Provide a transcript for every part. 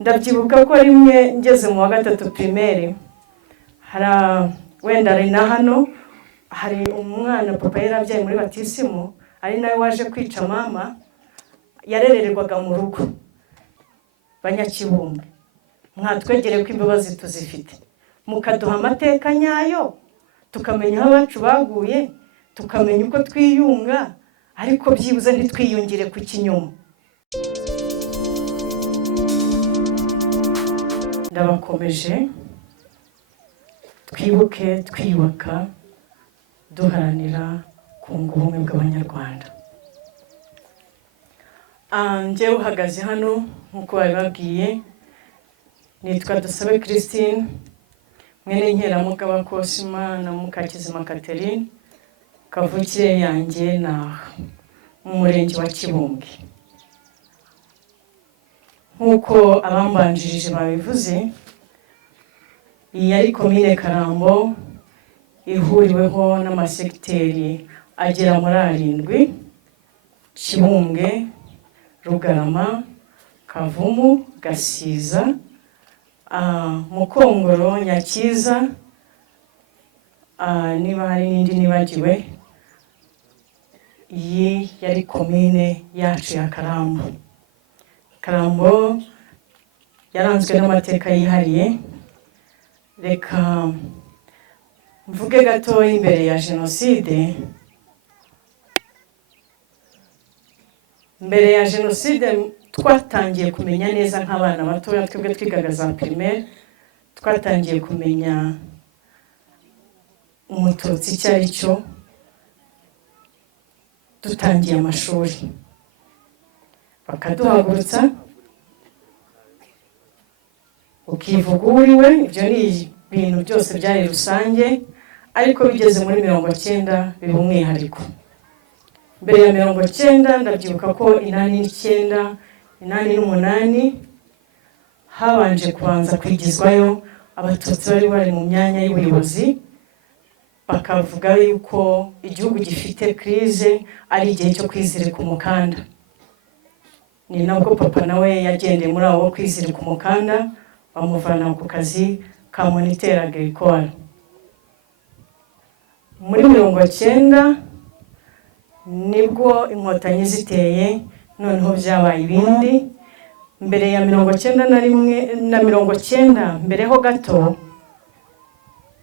ndabyibuka ko rimwe ngeze mu wa gatatu primaire wenda ari na hano hari umwana papa yarabyaye muri batisimu ari nawe waje kwica mama yarerererwaga mu rugo Banyakibumbe mwatwegere ko imbabazi tuzifite mukaduha amateka nyayo tukamenya aho abacu baguye tukamenya uko twiyunga ariko byibuze ntitwiyungire ku kinyoma. Ndabakomeje twibuke twiyubaka duharanira kunga ubumwe bw'Abanyarwanda. Njyewe uhagaze hano nk'uko babibabwiye nitwa Dusabe Christine mwene Nkeramugaba Cosima na Mukakizima Catherine kavukire yanjye na mu murenge wa Kibunge. Nk'uko abambanjirije babivuze iyi ari komine Karambo ihuriweho n'amasegiteri agera muri 7: Kibunge, Rugarama, Kavumu, Gasiza, Mukongoro, Nyakiza, niba hari n'indi nibagiwe. Iyi yari komine yacu ya Karambo. Karambo yaranzwe n'amateka yihariye. Reka mvuge gato imbere ya jenoside. Mbere ya jenoside twatangiye kumenya neza nk'abana batoya twebwe twigaga za primaire, twatangiye kumenya umututsi icyo ari cyo dutangiye amashuri. Bakaduhagurutsa ukivuga uriwe, ibyo ni ibintu byose byari rusange, ariko bigeze muri 90 biba umwihariko. Mbere ya 90 ndabyibuka ko 89 88 habanje kubanza kwigizwayo abatutsi bari mu myanya y'ubuyobozi, bakavuga yuko igihugu gifite crise ari igihe cyo kwizirika umukanda. Ni nabwo papa nawe yagendeye muri abo kwizirika umukanda, bamuvana ku kazi ka moniteur agricole. Muri 90 nibwo inkotanyi ziteye, noneho byabaye ibindi. Mbere ya 91 na 90 mbereho gato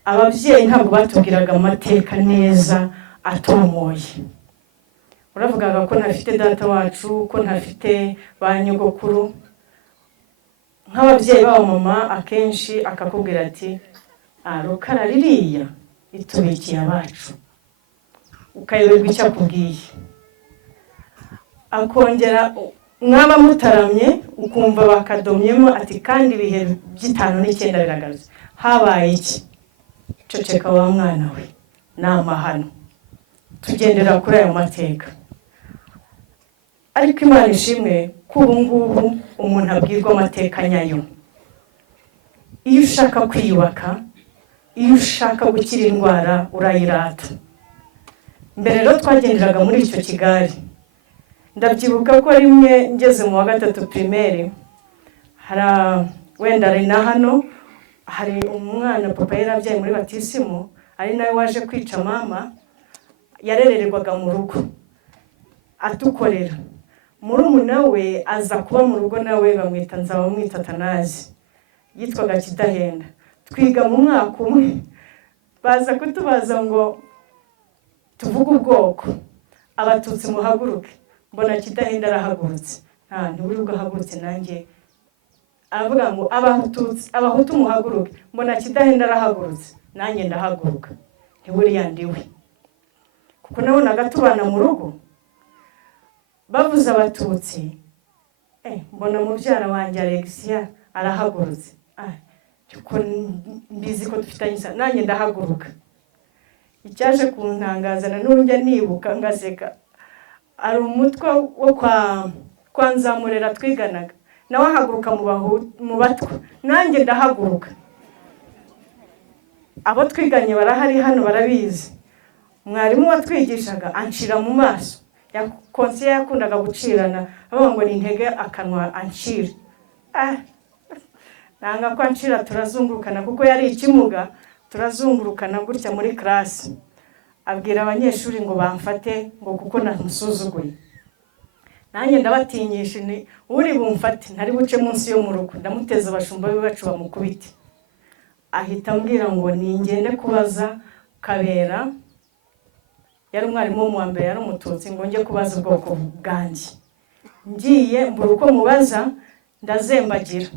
ababyeyi ntabwo batubwiraga amateka neza atomoye. Uravugaga ko ntafite data wacu, ko ntafite ba nyogokuru. Nk'ababyeyi babo mama akenshi akakubwira ati Rukara ririya itubikiye abacu, ukayoberwa icyo akubwiye. Akongera mwaba mutaramye ukumva bakadomyemo ati kandi ibihe by'itanu n'icyenda biragarutse. Habaye iki? Ceceka wa mwana we, n'amahano. Tugendera kuri ayo mateka. Ariko Imana ishimwe ko ubu ngubu umuntu abwirwa amateka nyayo. Iyo ushaka kwiyubaka, iyo ushaka gukira indwara urayirata. Mbere rero twagenderaga muri icyo Kigali. Ndabyibuka ko rimwe ngeze mu wa gatatu primaire wenda ari na hano hari umwana papa yarabyaye muri batisimu ari nawe waje kwica mama yarerererwaga mu rugo atukorera. Murumuna we aza kuba mu rugo nawe bamwita Nzabamwita Tanazi, yitwaga Kidahenda. Twiga mu mwaka umwe, baza kutubaza ngo tuvuge ubwoko, abatutsi muhaguruke. Mbona Kidahenda arahagurutse. Ntiburi ubwo ahagurutse nanjye aravuga ngo abahutu muhaguruke. Mbona Kidahenda arahagurutse, nanjye ndahaguruka. Ntiburi yandiwe kuko nabonaga tubana mu rugo. Bavuze abatutsi, mbona mubyara wanjye Alexia arahagurutse. Cyuko mbizi ko dufitanye isa, nanjye ndahaguruka. Icyaje kuntangaza na n'ujya nibuka ngaseka, ari umutwe wo kwa Nzamurera twiganaga, nawe ahaguruka mu batwa, nanjye ndahaguruka. Abo twiganye barahari hano barabizi. Mwarimu watwigishaga anshira mu maso, konsiye yakundaga gucirana, avuga ngo ni intege akanwa anshira. nanga ko anshira turazungurukana kuko yari ikimuga, turazungurukana gutya muri class. Abwira abanyeshuri ngo bamfate ngo kuko namusuzuguye. Nanjye ndabatinyisha ni uri bumfate ntari buce munsi yo mu rugo, ndamuteza abashumba bibacu bamukubite. Ahita ambwira ngo ningende kubaza Kabera, yari umwarimu wo mu wa mbere, yari umututsi, ngo njye kubaza ubwoko bwanjye. Ngiye mbura uko mubaza, ndazembagira.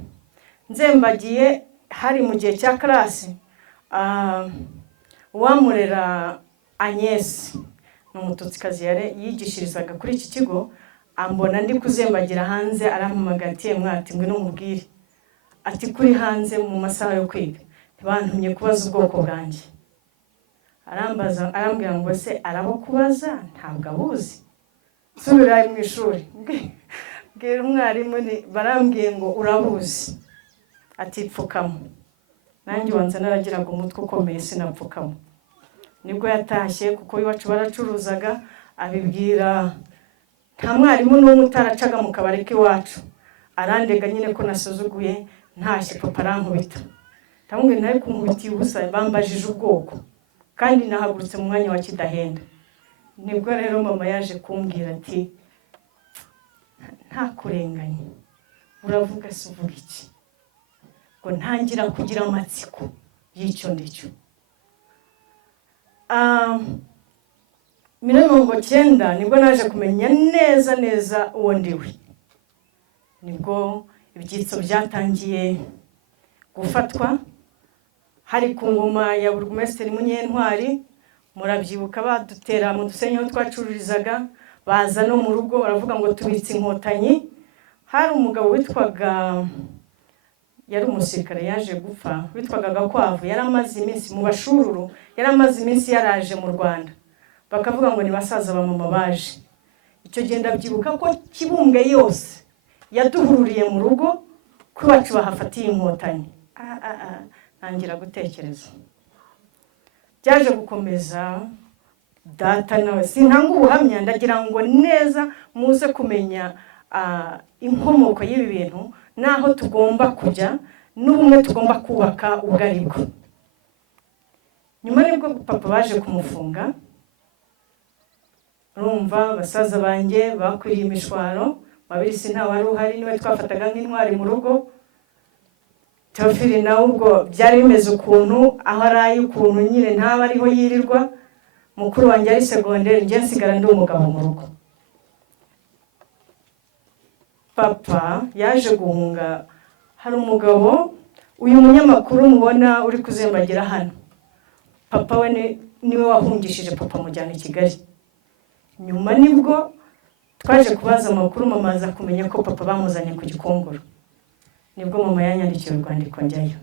Nzembagiye hari mu gihe cya classe, uwamurera Agnes n'umututsikazi yigishirizaga kuri iki kigo, ambona ndi kuzembagira hanze, arampamagara ati mwati ngwino mubwire ati kuri hanze mu masaha yo kwiga ntibantumye kubaza ubwoko bwanjye. Arambaza, arambwira ngo se arabo kubaza ntabwo abuzi. Subira mu ishuri bwira umwarimu barambwiye ngo urabuzi. Ati pfukamo. Nanjye wanze naragiraga umutwe ukomeye sinapfukamo. Nibwo yatashye kuko iwacu baracuruzaga, abibwira nta mwarimu n'umwe utaracaga mu kabari k'iwacu. Arandega nyine ko nasuzuguye, ntashye papa arankubita. Ndamubwira ntari kunkubitiye ubusa, bambajije ubwoko kandi nahagurutse mu mwanya wa kidahenda. Nibwo rero mama yaje kumbwira ati nta kurenganya, uravuga se uvuga iki? Ngo ntangira kugira amatsiko y'icyo ndicyo. 1990 nibwo naje kumenya neza uwo ndiwe. Nibwo ibyitso byatangiye gufatwa. Hari ku ngoma ya Burugumesitiri Munyentwari, murabyibuka badutera mu dusenyi aho twacururizaga, baza no mu rugo baravuga ngo tubitse inkotanyi. Hari umugabo witwaga, yari umusirikare yaje gupfa, witwaga Gakwavu, yaramaze iminsi mu bashururu, yaramaze iminsi yaraje mu Rwanda. Bakavuga ngo ni basaza ba mama baje. Icyo gihe ndabyibuka ko Kibumbwe yose yaduhururiye mu rugo ko bacu bahafatiye inkotanyi. Ntangira gutekereza. Byaje gukomeza, data nawe sintanga ubuhamya, ndagira ngo neza muze kumenya inkomoko y'ibi bintu, naho tugomba kujya n'ubumwe tugomba kubaka ubwaribwo. Nyuma nibwo papa baje kumufunga. Urumva basaza banjye bakwiriye imishwaro, Mabirisi nta wari uhari, niwe twafataga nk'intwari mu rugo. Teofili nawe ubwo byari bimeze ukuntu, aho araye ukuntu nyine ntaba ariho yirirwa. Mukuru wanjye ari segonderi, njye nsigara ndi umugabo mu rugo. Papa yaje guhunga. Hari umugabo, uyu munyamakuru mubona uri kuzembagira hano, papa we niwe wahungishije papa mujyana i Kigali. Nyuma nibwo twaje kubaza amakuru, mama aza kumenya ko papa bamuzanye ku Gikongoro. Nibwo mama yanyandikiye urwandiko njyayo.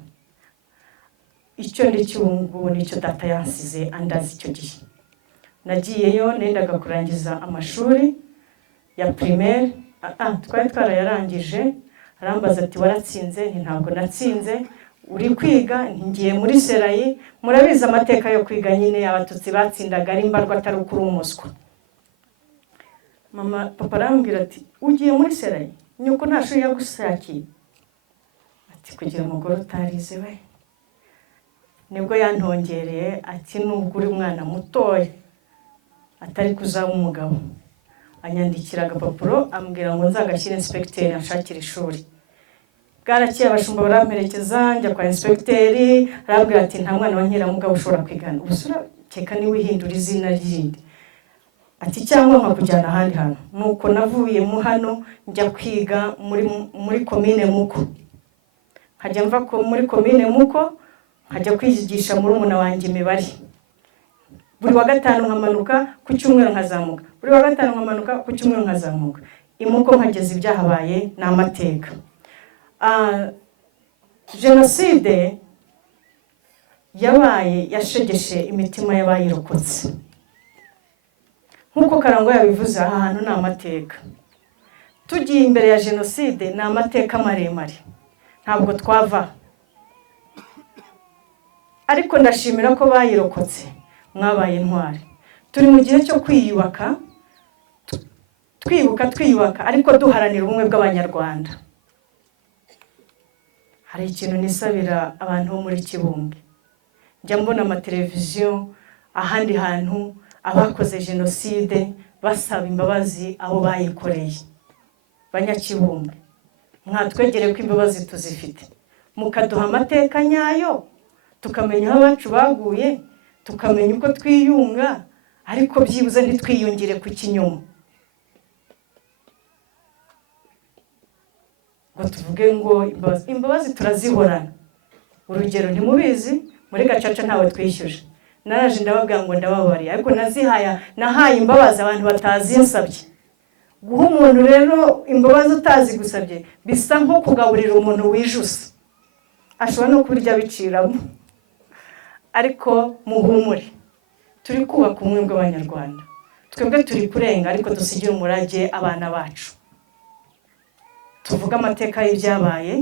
Icyo ndicyo ubu nicyo data yansize andazi icyo gihe. Nagiyeyo nendaga kurangiza amashuri ya primaire, twari twarayarangije. Arambaza ati waratsinze? Nti ntabwo natsinze. Uri kwiga? Ngiye muri Serayi. Murabizi amateka yo kwiga nyine, abatutsi batsindaga ari imbarwa atari ukuri umuswa. Papa arambwira ati ugiye muri Serayi? Nyuko nta shuri yagushakiye. Ati kugira umugore utarize we. Nibwo yantongereye ati nubwo uri umwana mutoya atari kuzaba umugabo. Anyandikira agapapuro ambwira ngo nzagashyire inspecteur ashakira ishuri. Bwarakiye abashumba baramperekeza, njya kwa inspecteur, arambwira ati nta mwana wa Nyiramugabo ushobora kwigana. Ubusura keka ni wihindura izina ryindi. Ati cyangwa nkakujyana ahandi hantu. Nuko navuye mu hano njya kwiga muri commune Muko. Nkajya mva muri commune Muko nkajya kwigisha muri umuna wanjye imibare. Buri wa gatanu nkamanuka, ku cyumweru nkazamuka. Buri wa gatanu nkamanuka, ku cyumweru nkazamuka. Imuko nkageza ibyahabaye n'amateka. Jenoside yabaye yashegeshe imitima y'abayirokotse. Nkuko Karangwa yabivuze, aha hantu ni amateka. Tugiye imbere ya jenoside ni amateka maremare, ntabwo twava. Ariko ndashimira ko bayirokotse, mwabaye intwari. Turi mu gihe cyo kwiyubaka, twiyubaka ariko duharanira ubumwe bw'Abanyarwanda. hari ikintu nisabira abantu bo muri Kibunge. Njya mbona amateleviziyo ahandi hantu abakoze jenoside basaba imbabazi abo bayikoreye. Banyakibunge, mwatwegereye ko imbabazi tuzifite, mukaduha amateka nyayo, tukamenya aho abacu baguye, tukamenya uko twiyunga, ariko byibuze ntitwiyungire ku kinyoma ngo tuvuge ngo imbabazi turazihorana. Urugero ntimubizi, muri Gacaca ntawe twishyuje, naraje ndababwira ngo ndababariye, ariko nahaye imbabazi abantu batazinsabye. Guha umuntu rero imbabazi utazi gusabye bisa nko kugaburira umuntu wijuse, ashobora no kurya biciramo. Ariko muhumure, turi kubaka ubumwe bw'Abanyarwanda, twebwe turi kurenga, ariko dusigira umurage abana bacu. Tuvuga amateka y'ibyabaye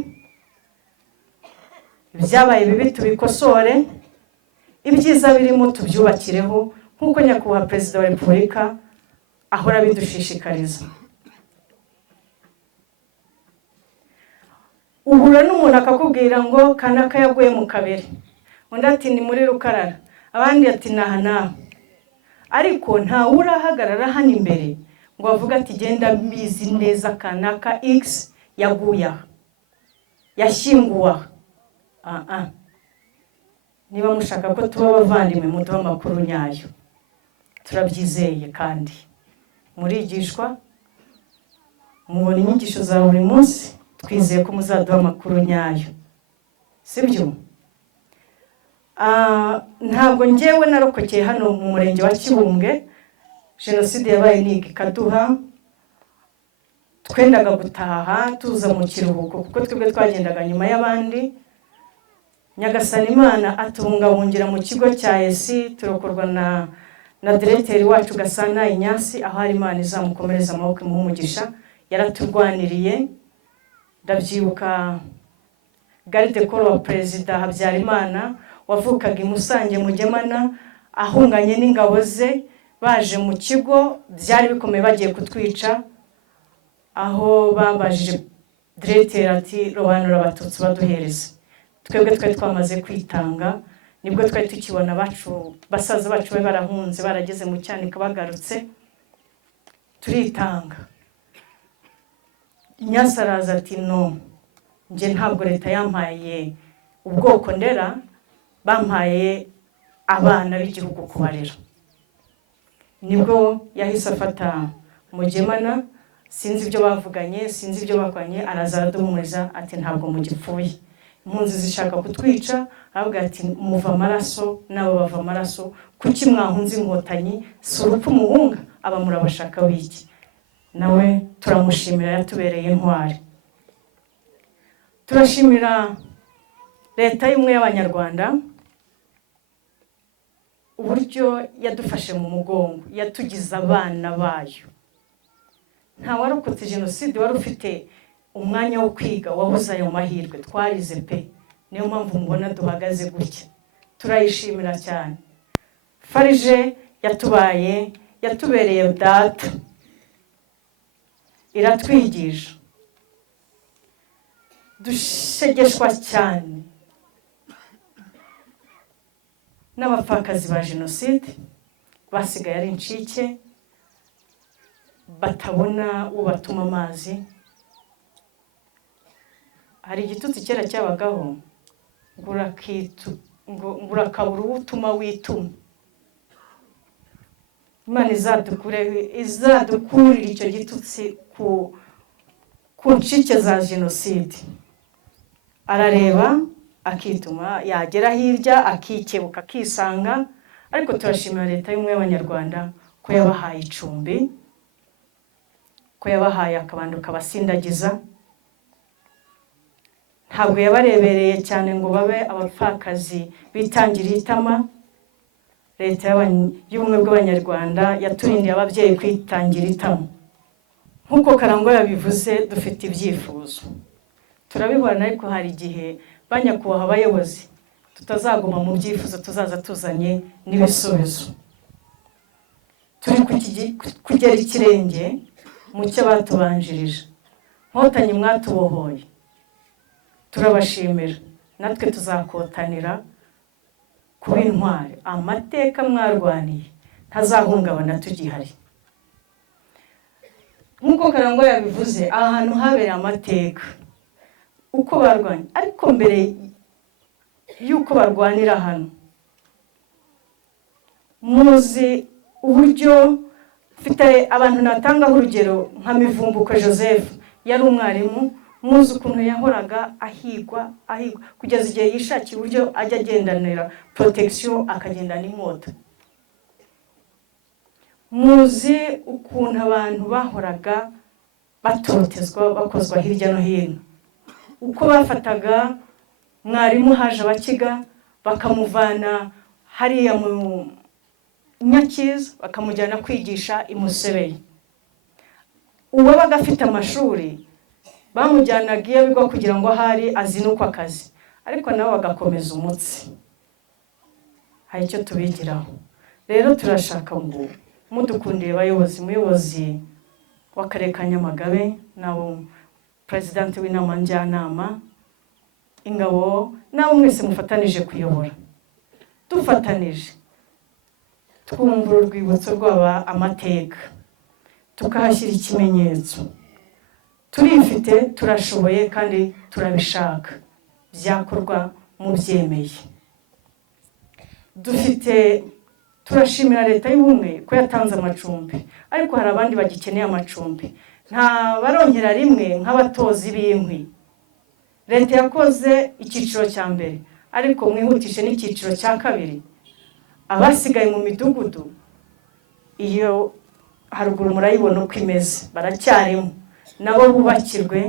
bibi tubikosore, ibyiza birimo tubyubakireho, nk'uko nyakubahwa Perezida wa Repubulika ahora bidushishikariza. Uhura n'umuntu akakubwira ngo kanaka yaguye mu kabere, undi ati ni muri Rukarara, abandi ati naha, ariko nta urahagarara hano imbere ngo avuga ati genda mbizi neza kanaka X yaguye aha, yashyinguwe aha. Niba mushaka ko tuba abavandimwe, muduha amakuru nyayo, turabyizeye. Kandi murigishwa, mubona inyigisho za buri munsi, twizeye ko muzaduha amakuru nyayo, sibyo? Ntabwo njyewe narokokeye hano mu murenge wa Kibunge, jenoside yabaye niga ikaduha, twendaga gutaha tuza mu kiruhuko kuko twebwe twagendaga nyuma y'abandi. Nyagasani Imana atubungabungira mu kigo cya ESI, turokorwa na directeur wacu Gasana Inyasi, aho ari Imana izamukomereza amaboko umugisha. Yaraturwaniriye, ndabyibuka garde corps wa Perezida Habyarimana wavukaga i Musange mu Gemana, ahunganye n'ingabo ze, baje mu kigo, byari bikomeye bagiye kutwica, aho babajije directeur ati robanura abatutsi baduhereze. Twebwe twari twamaze kwitanga, nibwo twari tukibona basaza bacu bari barahunze, barageze mu Cyanika bagarutse, turitanga. Inyasi araza ati no, nje ntabwo leta yampaye ubwoko ndera, bampaye abana b'igihugu kubarera. Nibwo yahise afata Mugemana, sinzi ibyo bavuganye, sinzi ibyo bakwanye, araza araduhumuriza ati ntabwo mugipfuye, impunzi zishaka kutwica, avuga ati muva amaraso nabo bava amaraso, kuki mwahunze inkotanyi, si urupfu muhunga, aba murabashaka wiki. Nawe turamushimira, yatubereye intwari. Turashimira leta y'ubumwe y'Abanyarwanda uburyo yadufashe mu mugongo, yatugize abana bayo. Nta warokotse jenoside wari ufite umwanya wo kwiga, wabuze ayo mahirwe. Twarize pe, niyo mpamvu mubona duhagaze gutya. Turayishimira cyane. Farije yatubereye data, iratwigisha. Dushegeshwa cyane n'abapfakazi ba jenoside basigaye ari incike, batabona ubatuma amazi. Hari igitutsi kera cyabagaho ngo urakabura utuma wituma. Imana izadukurira icyo gitutsi ku ncike za jenoside. Arareba akituma, yagera hirya akikebuka akisanga. Ariko turashimira leta y'ubumwe y'Abanyarwanda ko yabahaye icumbi, ko yabahaye akabando kabasindagiza. Ntabwo yabarebereye cyane ngo babe abapfakazi bitangiriye itama. Leta y'ubumwe bw'Abanyarwanda yaturindiye ababyeyi kwitangira itama. Nk'uko Karangwa yabivuze, dufite ibyifuzo, turabibona, ariko hari igihe banyakubahwa abayobozi tutazaguma mu byifuzo, tuzaza tuzanye n'ibisubizo. Turi kugera ikirenge mu cyo batubanjirije. Nkotanyi mwatubohoye, turabashimira natwe tuzakotanira kuba intwari amateka mwarwaniye ntazahungabana tugihari nk'uko Karangwa yabivuze ahantu habereye amateka uko barwanye ariko mbere yuko barwanira hano muzi uburyo mfite abantu natangaho urugero nka Mivumbuko Joseph yari umwarimu muzi ukuntu yahoraga ahigwa kugeza igihe yishakiye uburyo ajya agendanira protection akagendana inkota muzi ukuntu abantu bahoraga batotezwa bakozwa hirya no hino uko bafataga mwarimu haje abakiga bakamuvana hariya mu Nyakiza bakamujyana kwigisha i Musebeye uwabaga afite amashuri bamujyanaga iyo bigo kugira ngo hari azinukwa akazi ariko nabo bagakomeza umutsi hari icyo tubigiraho rero turashaka ngo mudukundiye bayobozi muyobozi w'akarere ka Nyamagabe nabo president w'inama njyanama ingabo nabo mwese mufatanije kuyobora dufatanije twumvura urwibutso rw'aba amateka tukahashyira ikimenyetso turifite turashoboye kandi turabishaka byakorwa mu byemeye dufite turashimira leta y'ubumwe ko yatanze amacumbi ariko hari abandi bagikeneye amacumbi nta barongera rimwe nk'abatozi b'inkwi leta yakoze icyiciro cya mbere ariko mwihutishe n'icyiciro cya kabiri abasigaye mu midugudu iyo haruguru murayibona uko imeze baracyarimo nabo bubakirwe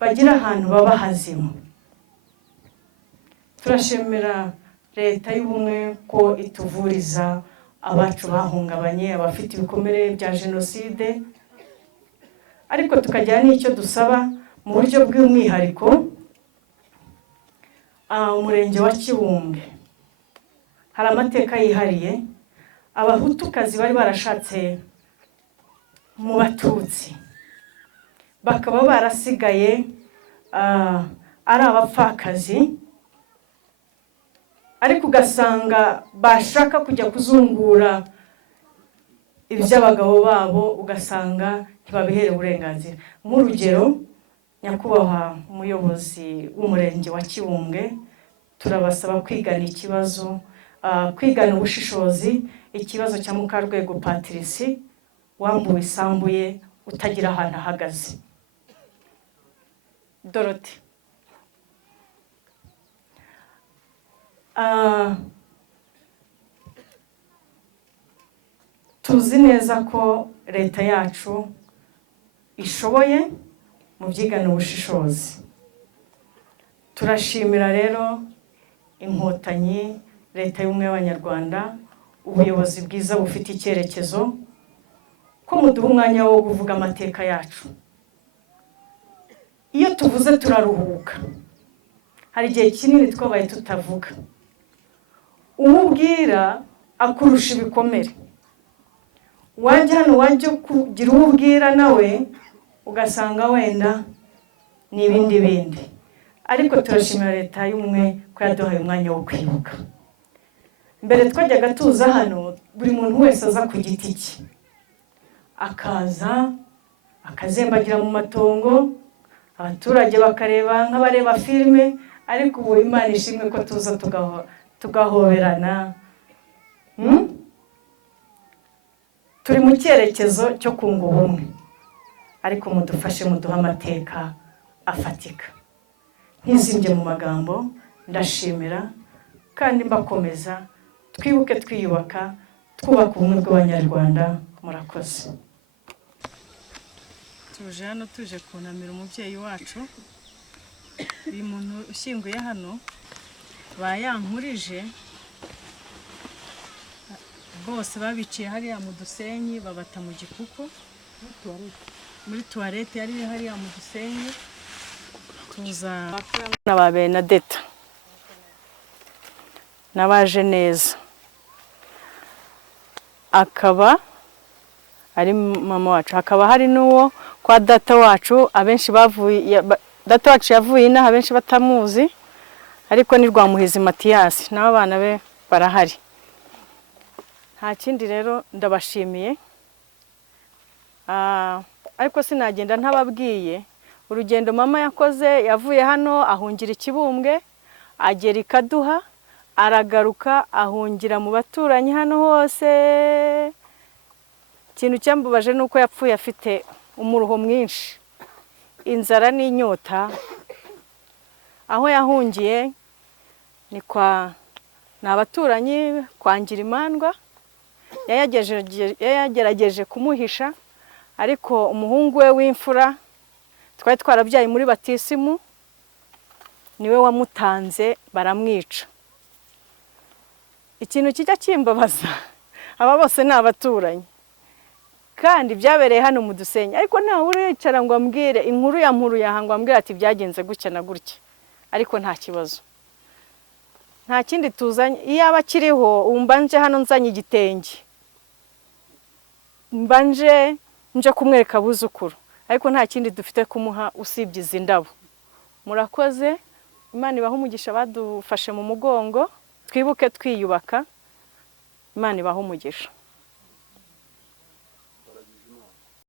bagira ahantu baba hazima turashimira leta y'ubumwe ko ituvuriza abacu bahungabanye abafite ibikomere bya jenoside ariko tukagira n'icyo dusaba mu buryo bw'umwihariko umurenge wa Kibunge hari amateka yihariye abahutukazi bari barashatse mu batutsi bakaba barasigaye ari abapfakazi ariko ugasanga bashaka kujya kuzungura iby'abagabo babo ugasanga ntibabihere uburenganzira nk'urugero nyakubahwa umuyobozi w'umurenge wa Kibunge turabasaba kwigana ikibazo kwigana ubushishozi ikibazo cya Mukarwego Patricie wambuwe isambu ye utagira ahantu ahagaze Dorothy tuzi neza ko leta yacu ishoboye mu byigana ubushishozi turashimira rero inkotanyi leta y'ubumwe y'abanyarwanda ubuyobozi bwiza bufite icyerekezo ko muduha umwanya wo kuvuga amateka yacu iyo tuvuze turaruhuka hari igihe kinini twabaye tutavuga umubwira akurusha ibikomere wajya hano wajya kugira uwo ubwira nawe ugasanga wenda ni ibindi bindi ariko turashimira leta y'ubumwe ko yaduhaye umwanya wo kwibuka mbere twajyaga tuza hano buri muntu wese aza ku giti cye akaza akazembagira mu matongo abaturage bakareba nk'abareba filime ariko ubu Imana ishimwe ko tuza tugahoberana turi mu cyerekezo cyo kunga ubumwe ariko mudufashe muduha amateka afatika ntizimbye mu magambo ndashimira kandi mbakomeza twibuke twiyubaka twubaka ubumwe bw'abanyarwanda murakoze tuje hano tuje kunamira umubyeyi wacu uyu muntu ushyinguye hano bayankurije bose babiciye hariya mu dusenyi babata mu gikuku muri tuwarete yari hariya mu dusenyi tuza na ba Benadeta nabaje neza akaba ari mama wacu hakaba hari n'uwo kwa data wacu abenshi bavuye data wacu yavuye inaha benshi batamuzi, ariko ni Rwamuhizi Matiyasi, n'abo bana be barahari. Nta kindi rero ndabashimiye. Ariko sinagenda ntababwiye urugendo mama yakoze. Yavuye hano ahungira Ikibumbwe, agera i Kaduha, aragaruka ahungira mu baturanyi hano hose. Ikintu cyambubaje nuko yapfuye afite umuruho mwinshi, inzara n'inyota. Aho yahungiye ni abaturanyi kwa Ngirimandwa. Yagerageje kumuhisha, ariko umuhungu we w'imfura twari twarabyaye muri batisimu niwe wamutanze, baramwica. Ikintu kijya kimbabaza, aba bose ni abaturanyi kandi byabereye hano mu Dusenyi, ariko ntawe uricara ngo ambwire inkuru ya mpuru yahangwa ambwira ati byagenze gutya na gutya. Ariko nta kibazo, nta kindi tuzanye. Iyo abakiriho umbanje hano nzanye igitenge, mbanje nje kumwereka abuzukuru, ariko nta kindi dufite kumuha usibye izi ndabo. Murakoze, Imana ibahe umugisha badufashe mu mugongo. Twibuke twiyubaka, Imana ibahe umugisha.